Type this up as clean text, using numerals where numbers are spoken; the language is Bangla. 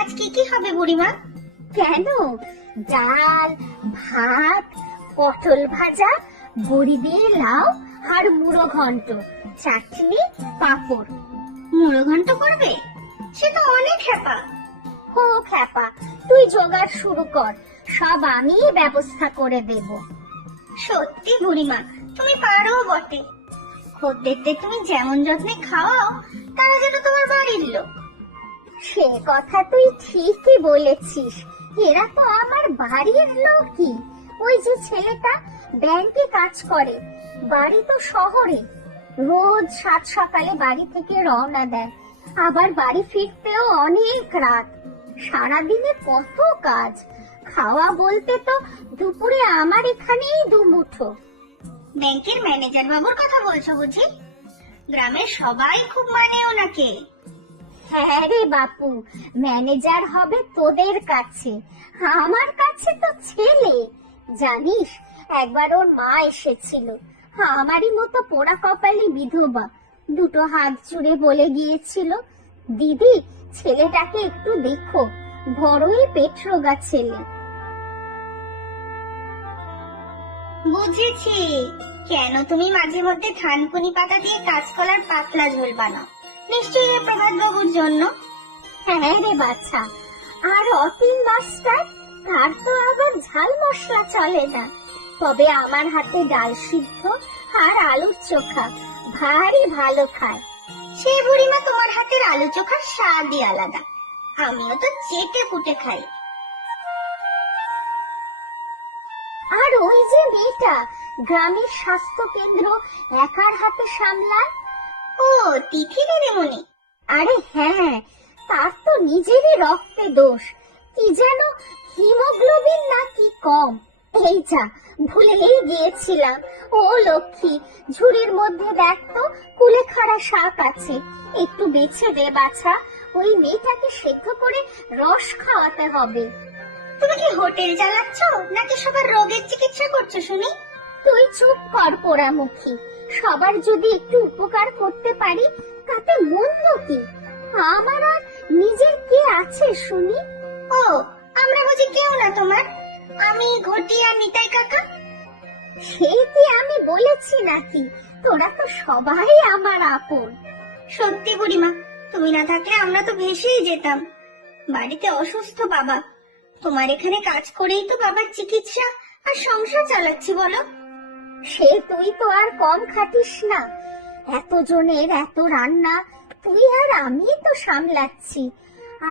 আজ কি কি হবে বুড়িমা? কেন? ডাল, ভাত, পটল ভাজা, বড়ি দিয়ে লাউ আর মুড়ো ঘন্ট, চাটনি, পাঁপড়। মুড়ো ঘন্ট করবে? সে তো অনেক হ্যাপা। ও খ্যাপা, তুই জোগাড় শুরু কর, সব আমি ব্যবস্থা করে দেব। সত্যি বুড়িমা, তুমি পারো বটে। খদ্দেরদের তুমি যেমন যত্নে খাওয়াও, তারা যেন তোমার বাড়ির লোক। সে কথা তুই ঠিকই বলেছিস, এরা তো আমার বাড়ির লোকই। ওই যে ছেলেটা ব্যাংকে কাজ করে, বাড়ি তো শহরে, রোজ সাত সকালে বাড়ি থেকে রওনা দেয়, আবার বাড়ি ফিরতেও অনেক রাত। সারাদিনে কত কাজ, খাওয়া বলতে তো দুপুরে আমার এখানেই দুমুঠো। ব্যাংকের ম্যানেজার বাবুর কথা বলছো বুঝি? গ্রামের সবাই খুব মানে ওনাকে। হ্যাঁ রে বাপু, ম্যানেজার হবে তোদের কাছে, আমার কাছে তো ছেলে। জানিস, একবার ওর মা এসেছিল, আমারই মতো পোড়া কপালি বিধবা, দুটো হাত জুড়ে বলে গিয়েছিল, দিদি ছেলেটাকে একটু দেখো, বড়ই পেটরোগা ছেলে। বুঝেছি কেন তুমি মাঝে মধ্যে থানকুনি পাতা দিয়ে কাঁচকলার পাতলা ঝোল বানাও। নিশ্চয়ই প্রভাত বাবুর জন্য। হ্যাঁ রে বাচ্চা, আর অতীন মাস্টার, তার তো আবার ঝাল মশলা চলে না, তবে আমার হাতে ডাল সিদ্ধ আর আলুর চোখা ভারী ভালো খায়। সে বুড়িমা, তোমার হাতের আলু চোখার স্বাদই আলাদা। আমিও তো চেটে পুটে খাই। আর ওই যে মেয়েটা গ্রামের স্বাস্থ্য কেন্দ্র একার হাতে সামলায়। ও তিথি দিদিমণি? আরে হ্যাঁ, তার তো নিজেরই রক্তে দোষ, কি যেন হিমোগ্লোবিন নাকি কম। এই যা, ভুলেই গিয়েছিলাম। ও লক্ষ্মী, ঝুড়ির মধ্যে দেখ তো, কুলেখাড়া শাক আছে, একটু বেছে দে বাছা, ওই মেয়েটাকে সেদ্ধ করে রস খাওয়াতে হবে। তুমি কি হোটেল চালাচ্ছ নাকি সবার রোগের চিকিৎসা করছো শুনি? তুই চুপ কর পোড়ামুখী, সবার যদি একটু উপকার করতে পারি তাতে মন্দ কি? আমার আর নিজের কে আছে শুনি? ও, আমরা বুঝি কেউ না তোমার? আমি, ঘটি আর নিতাই কাকা। সে কি আমি বলেছি নাকি? তোরা তো সবাই আমার আপন। সত্যি বুড়িমা, তুমি না থাকলে আমরা তো ভেসেই যেতাম। বাড়িতে অসুস্থ বাবা, তোমার এখানে কাজ করেই তো বাবার চিকিৎসা আর সংসার চালাচ্ছি বলো। সে তুই তো আর কম খাটিস না, এত জনের এত রান্না তুই আর আমি তো সামলাচ্ছি,